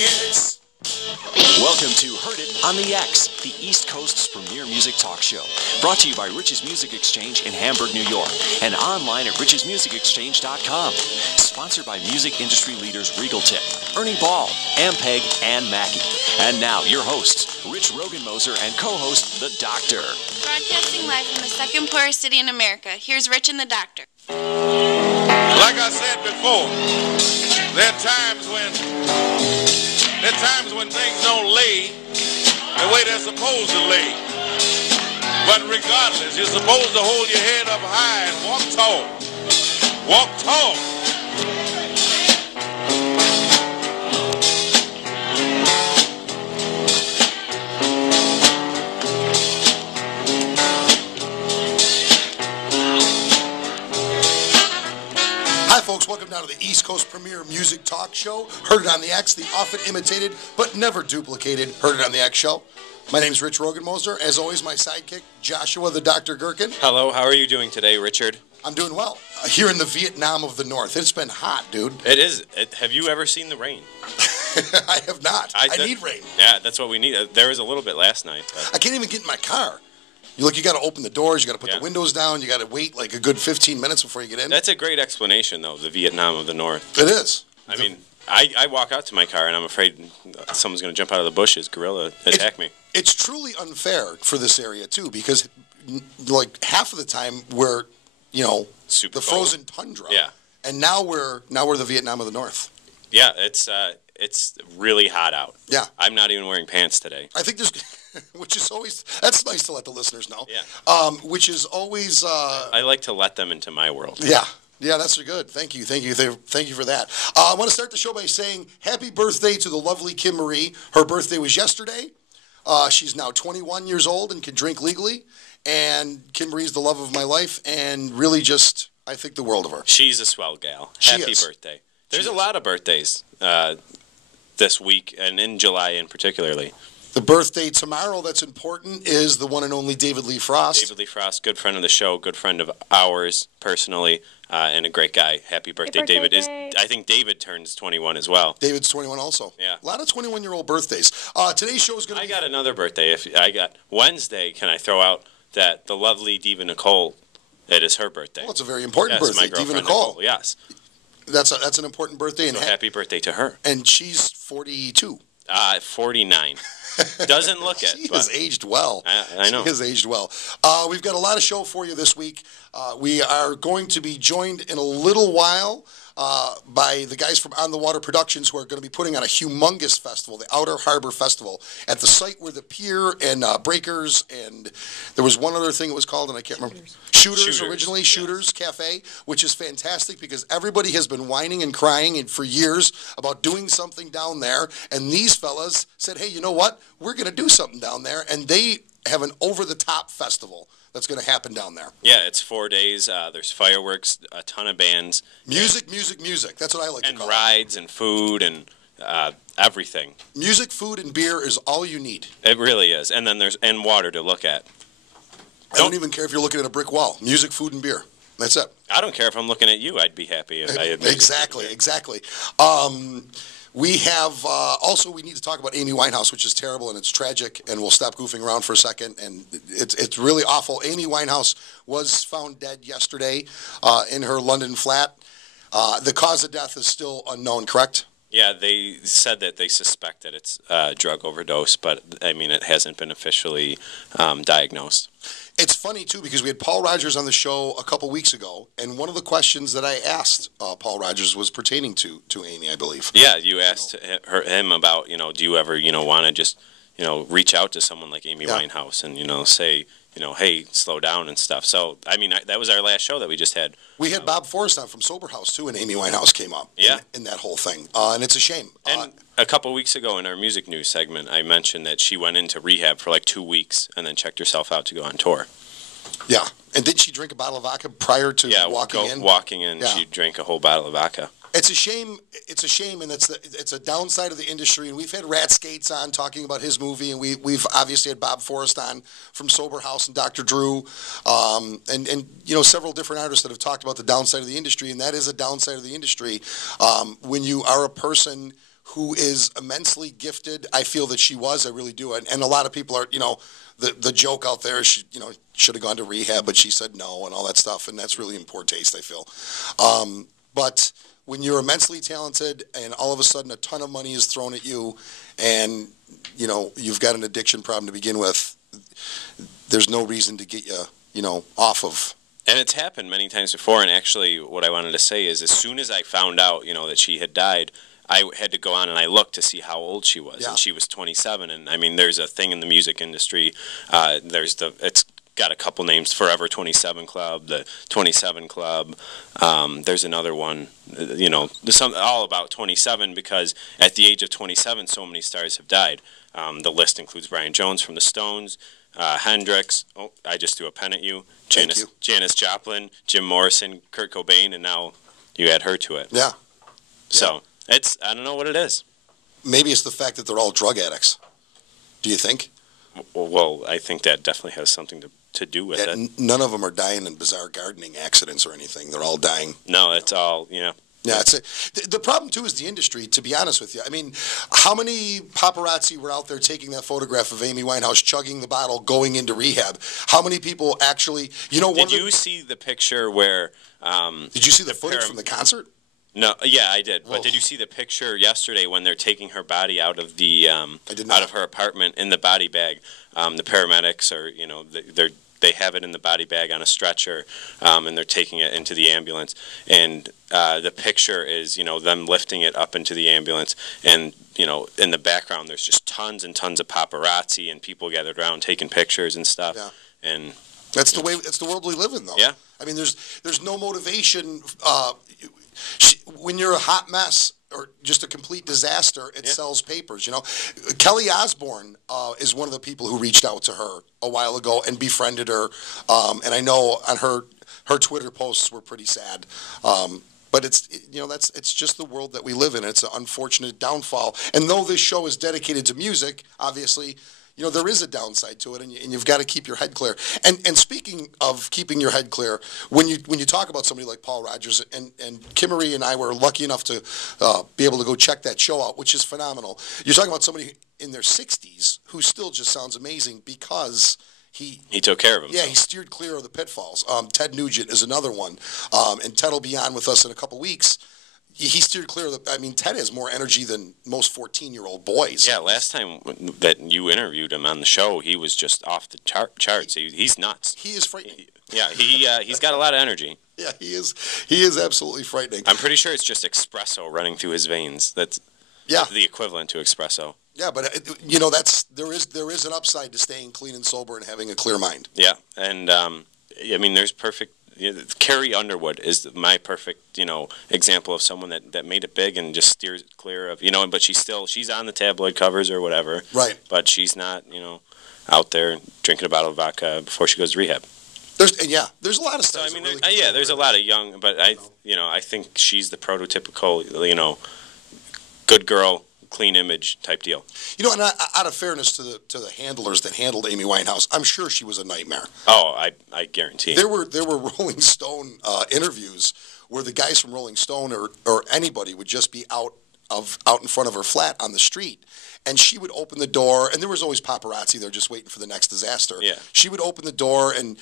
hits. Welcome to Heard It on the X, the East Coast's premier music talk show. Brought to you by Rich's Music Exchange in Hamburg, New York, and online at richesmusicexchange.com. Sponsored by music industry leaders Regal Tip, Ernie Ball, Ampeg, and Mackey. And now, your hosts, Rich Rogan-Moser and co-host The Doctor. Broadcasting live from the second poorest city in America, here's Rich and The Doctor. Like I said before, there are times when things don't lay the way they're supposed to lay. But regardless, you're supposed to hold your head up high and walk tall. Walk tall. Hi folks, welcome down to the East Coast premier music talk show. Heard It on the X, the often imitated but never duplicated Heard It on the X show. My name's Rich Rogan-Moser. As always, my sidekick, Joshua the Dr. Gherkin. Hello, how are you doing today, Richard? I'm doing well. Here in the Vietnam of the North. It's been hot, dude. It is. Have you ever seen the rain? I have not. I need rain. Yeah, that's what we need. There was a little bit last night. But... I can't even get in my car. You got to open the doors, you got to put the windows down, you got to wait like a good 15 minutes before you get in. That's a great explanation, though, the Vietnam of the North. It is. I mean, I walk out to my car and I'm afraid someone's going to jump out of the bushes, guerrilla attack me. It's truly unfair for this area, too, because like half of the time we're, super the cold. frozen tundra. Yeah. And now we're the Vietnam of the North. Yeah, it's really hot out. Yeah. I'm not even wearing pants today. I think there's, which is always, that's nice to let the listeners know. Yeah. Which is always. I like to let them into my world. Yeah. Yeah, that's good. Thank you for that. I want to start the show by saying happy birthday to the lovely Kim Marie. Her birthday was yesterday. She's now 21 years old and can drink legally. And Kim Marie's the love of my life and really just, I think the world of her. She's a swell gal. Happy birthday. There's a lot of birthdays this week and in July in particularly. The birthday tomorrow that's important is the one and only David Lee Frost. David Lee Frost, good friend of the show, good friend of ours personally, and a great guy. Happy birthday, David. I think David turns 21 as well. David's 21 also. Yeah. A lot of 21-year-old birthdays. Today's show is going to be... I got another birthday. I got Wednesday, can I throw out that the lovely Diva Nicole, it is her birthday. Well, it's a very important birthday, my girlfriend Diva Nicole. Yes. That's an important birthday. So happy birthday to her. And she's 42. 49. Doesn't look it. She has aged well. I know. She has aged well. We've got a lot of show for you this week. We are going to be joined in a little while by the guys from On the Water Productions who are going to be putting on a humongous festival, the Outer Harbor Festival, at the site where the pier and breakers and there was one other thing it was called, and I can't remember. Shooters originally, Shooters Cafe, which is fantastic because everybody has been whining and crying for years about doing something down there, and these fellas said, hey, you know what? We're going to do something down there, and they have an over-the-top festival that's going to happen down there. Yeah, it's 4 days. There's fireworks, a ton of bands. Music. That's what I like to call it. And rides and food and everything. Music, food, and beer is all you need. It really is. And then there's water to look at. I don't even care if you're looking at a brick wall. Music, food, and beer. That's it. I don't care if I'm looking at you. I'd be happy if I had music. Exactly. We have also we need to talk about Amy Winehouse, which is terrible and it's tragic, and we'll stop goofing around for a second. And it's really awful. Amy Winehouse was found dead yesterday in her London flat. The cause of death is still unknown, correct? Yeah, they said that they suspect that it's drug overdose, but I mean it hasn't been officially diagnosed. It's funny, too, because we had Paul Rogers on the show a couple weeks ago, and one of the questions that I asked Paul Rogers was pertaining to Amy, I believe. Yeah, you asked him about, do you ever, want to just, reach out to someone like Amy Winehouse and, say, hey, slow down and stuff. So, I mean, that was our last show that we just had. We had Bob Forrest on from Sober House, too, and Amy Winehouse came up in that whole thing. And it's a shame. And a couple weeks ago in our music news segment, I mentioned that she went into rehab for like 2 weeks and then checked herself out to go on tour. Yeah. And did she drink a bottle of vodka prior to walking in? Walking in, she drank a whole bottle of vodka. It's a shame. It's a shame, and it's a downside of the industry. And we've had Rat Skates on talking about his movie, and we've obviously had Bob Forrest on from Sober House and Dr. Drew, and several different artists that have talked about the downside of the industry, and that is a downside of the industry when you are a person who is immensely gifted. I feel that she was. I really do. And a lot of people are, the joke out there, she, should have gone to rehab, but she said no and all that stuff. And that's really in poor taste, I feel. But when you're immensely talented and all of a sudden a ton of money is thrown at you and, you've got an addiction problem to begin with, there's no reason to get you, off of. And it's happened many times before. And actually what I wanted to say is as soon as I found out, that she had died, I had to go on and I looked to see how old she was. Yeah. And she was 27. And I mean, there's a thing in the music industry. It's got a couple names, Forever 27 Club, the 27 Club. There's another one, all about 27 because at the age of 27, so many stars have died. The list includes Brian Jones from the Stones, Hendrix. Oh, I just threw a pen at you. Janis Joplin, Jim Morrison, Kurt Cobain, and now you add her to it. Yeah. So I don't know what it is. Maybe it's the fact that they're all drug addicts. Do you think? Well, I think that definitely has something to do with it. None of them are dying in bizarre gardening accidents or anything. They're all dying. No, it's all, Yeah, it's the problem, too, is the industry, to be honest with you. I mean, how many paparazzi were out there taking that photograph of Amy Winehouse chugging the bottle, going into rehab? How many people actually, Did you see the picture where... did you see the footage from the concert? No, yeah, I did. But did you see the picture yesterday when they're taking her body out of the out of her apartment in the body bag? The paramedics are, they have it in the body bag on a stretcher, and they're taking it into the ambulance. And the picture is, them lifting it up into the ambulance, and in the background there's just tons and tons of paparazzi and people gathered around taking pictures and stuff. Yeah. And that's the way. It's the world we live in, though. Yeah. I mean, there's no motivation. When you're a hot mess or just a complete disaster, it sells papers, Kelly Osbourne is one of the people who reached out to her a while ago and befriended her. And I know on her Twitter posts were pretty sad. But it's it's just the world that we live in. It's an unfortunate downfall. And though this show is dedicated to music, obviously, there is a downside to it, and you've got to keep your head clear. And speaking of keeping your head clear, when you talk about somebody like Paul Rodgers, and Kimmery and I were lucky enough to be able to go check that show out, which is phenomenal. You're talking about somebody in their 60s who still just sounds amazing because he took care of himself. Yeah, he steered clear of the pitfalls. Ted Nugent is another one, and Ted will be on with us in a couple weeks. He steered clear of Ted has more energy than most 14-year-old boys. Yeah, last time that you interviewed him on the show, he was just off the charts. He's nuts. He is frightening. He's got a lot of energy. Yeah, he is. He is absolutely frightening. I'm pretty sure it's just espresso running through his veins. That's the equivalent to espresso. Yeah, but there is an upside to staying clean and sober and having a clear mind. Yeah, and there's perfect. Carrie Underwood is my perfect, example of someone that made it big and just steers clear of, but she's on the tabloid covers or whatever. Right. But she's not, out there drinking a bottle of vodka before she goes to rehab. There's a lot of stuff. So, there's a lot of young, but I think she's the prototypical, good girl, clean image type deal. And out of fairness to the handlers that handled Amy Winehouse, I'm sure she was a nightmare. Oh, I guarantee. There were Rolling Stone interviews where the guys from Rolling Stone or anybody would just be out in front of her flat on the street, and she would open the door, and there was always paparazzi there just waiting for the next disaster. Yeah. She would open the door and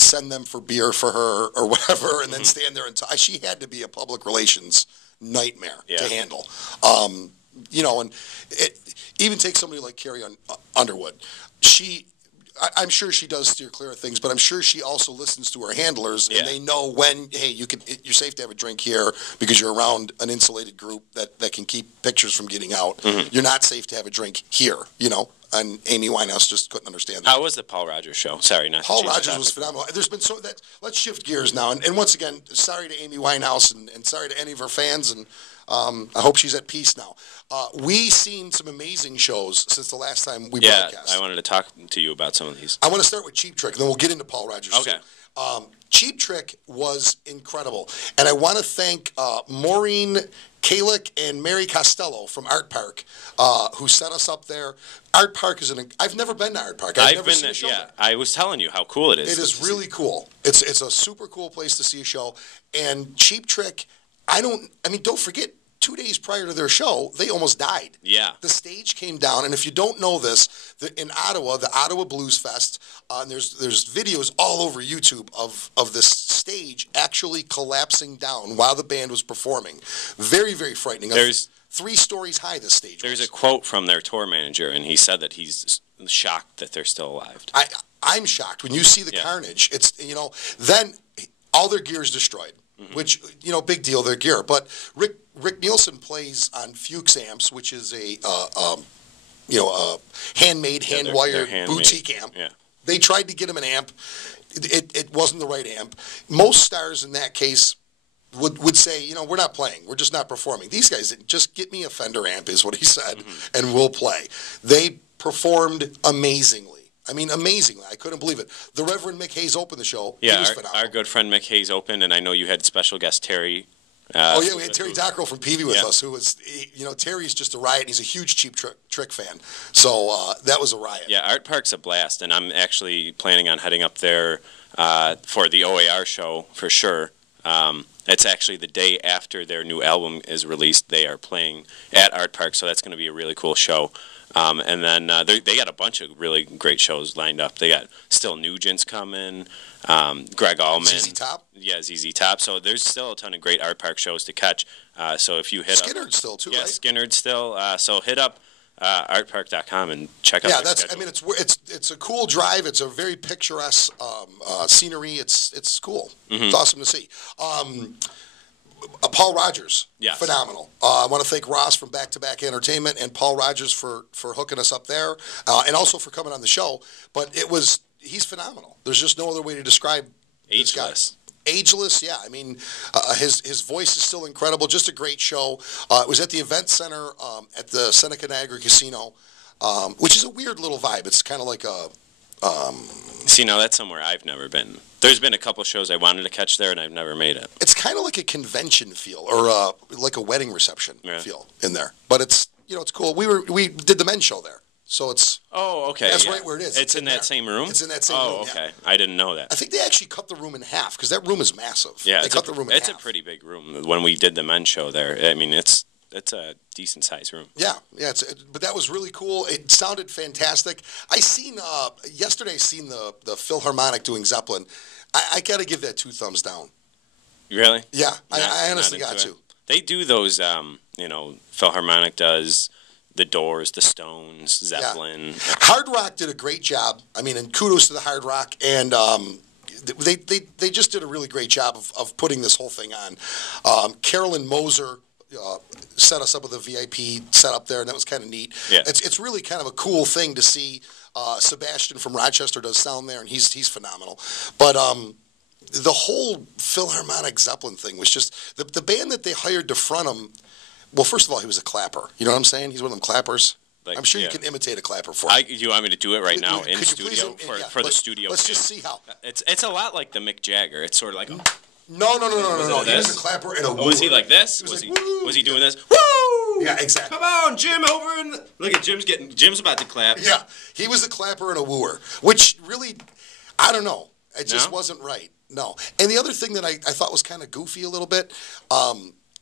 send them for beer for her or whatever, and then stand there and she had to be a public relations nightmare to handle. And even take somebody like Carrie Underwood. I'm sure she does steer clear of things, but I'm sure she also listens to her handlers, and they know when, hey, you're safe to have a drink here because you're around an insulated group that can keep pictures from getting out. Mm-hmm. You're not safe to have a drink here, And Amy Winehouse just couldn't understand that. How was the Paul Rodgers show? Sorry, not Paul Rodgers was phenomenal. There's been let's shift gears now, and once again, sorry to Amy Winehouse and sorry to any of her fans, and I hope she's at peace now. We've seen some amazing shows since the last time we broadcast. Yeah, I wanted to talk to you about some of these. I want to start with Cheap Trick, and then we'll get into Paul Rodgers. Okay. Cheap Trick was incredible, and I want to thank Maureen Kalick and Mary Costello from Artpark, who set us up there. Artpark is I've never been to Artpark. I've never seen a show there. I was telling you how cool it is. It is really cool. It's a super cool place to see a show, and Cheap Trick. Don't forget, 2 days prior to their show, they almost died. Yeah. The stage came down, and if you don't know this, in Ottawa, the Ottawa Blues Fest, and there's videos all over YouTube of this stage actually collapsing down while the band was performing. Very, very frightening. There's 3 stories high, this stage There's was. a quote from their tour manager, and he said that he's shocked that they're still alive. I'm shocked. When you see the carnage, it's, then all their gear is destroyed. Which, big deal, their gear. But Rick Nielsen plays on Fuchs amps, which is a handmade, hand-wired boutique amp. Yeah. They tried to get him an amp. It wasn't the right amp. Most stars in that case would say, we're not playing. We're just not performing. These guys, just get me a Fender amp, is what he said, and we'll play. They performed amazingly. I mean, amazingly. I couldn't believe it. The Reverend Mick Hayes opened the show. Yeah, he was phenomenal. Our good friend Mick Hayes opened, and I know you had special guest Terry. We had Terry Dockrell from Peavey with us, who was, Terry's just a riot. He's a huge Cheap Trick fan. So that was a riot. Yeah, Art Park's a blast, and I'm actually planning on heading up there for the OAR show for sure. It's actually the day after their new album is released. They are playing at Art Park, so that's going to be a really cool show. And then they got a bunch of really great shows lined up. They got Still Nugent's coming, Greg Allman. ZZ Top? Yeah, ZZ Top. So there's still a ton of great Art Park shows to catch. So if you hit Skinner's still, too, yeah, right? Skinner's still. So hit up artpark.com and check out their schedule. I mean, it's a cool drive. It's a very picturesque scenery. It's cool. It's awesome to see. Paul Rogers, phenomenal. I want to thank Ross from Back to Back Entertainment and Paul Rogers for hooking us up there, and also for coming on the show. But he's phenomenal. There's just no other way to describe this guy. Ageless, yeah. I mean, his voice is still incredible. Just a great show. It was at the Event Center at the Seneca Niagara Casino, which is a weird little vibe. It's kind of like a... See, now that's somewhere I've never been. There's been a couple shows I wanted to catch there, and I've never made it. It's kind of like a convention feel, or like a wedding reception feel in there. But it's cool. We did the men's show there, so it's. Oh, okay. That's right where it is. It's in that same room. It's in that same room. Oh, okay. I didn't know that. I think they actually cut the room in half because that room is massive. Yeah, they cut the room in half. It's a pretty big room. When we did the men's show there, I mean, it's a decent sized room. Yeah. But that was really cool. It sounded fantastic. Yesterday I seen the Philharmonic doing Zeppelin. I got to give that 2 thumbs down. Really? Yeah, I honestly got to. They do those, Philharmonic does the Doors, the Stones, Zeppelin. Yeah. Hard Rock did a great job. I mean, and kudos to the Hard Rock. And they just did a really great job of putting this whole thing on. Carolyn Moser set us up with a VIP setup there, and that was kind of neat. Yeah. It's really kind of a cool thing to see. Sebastian from Rochester does sound there, and he's phenomenal. But the whole Philharmonic Zeppelin thing was just the band that they hired to front him. Well, first of all, he was a clapper. You know what I'm saying? He's one of them clappers. I'm sure you can imitate a clapper for me. You want me to do it right now in studio for the studio? Let's just see how. It's a lot like the Mick Jagger. It's sort of like. No. He was a clapper and a wooer. Was he like this? Was he doing this? Woo! Yeah, exactly. Come on, Jim, over in the... Look at Jim's about to clap. Yeah, he was a clapper and a wooer, which really, I don't know. It just wasn't right. No. And the other thing that I thought was kind of goofy a little bit,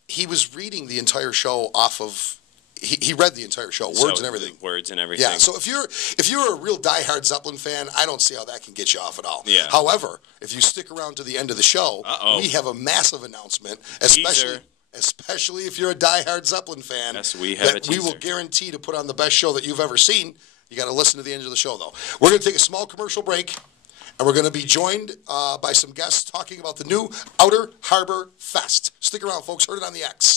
he was reading the entire show off of... He read the entire show, words and everything. Words and everything. Yeah, so if you're a real diehard Zeppelin fan, I don't see how that can get you off at all. Yeah. However, if you stick around to the end of the show, we have a massive announcement, especially if you're a diehard Zeppelin fan. Yes, we have a teaser. We will guarantee to put on the best show that you've ever seen. You got to listen to the end of the show, though. We're going to take a small commercial break, and we're going to be joined by some guests talking about the new Outer Harbor Fest. Stick around, folks. Heard it on the X.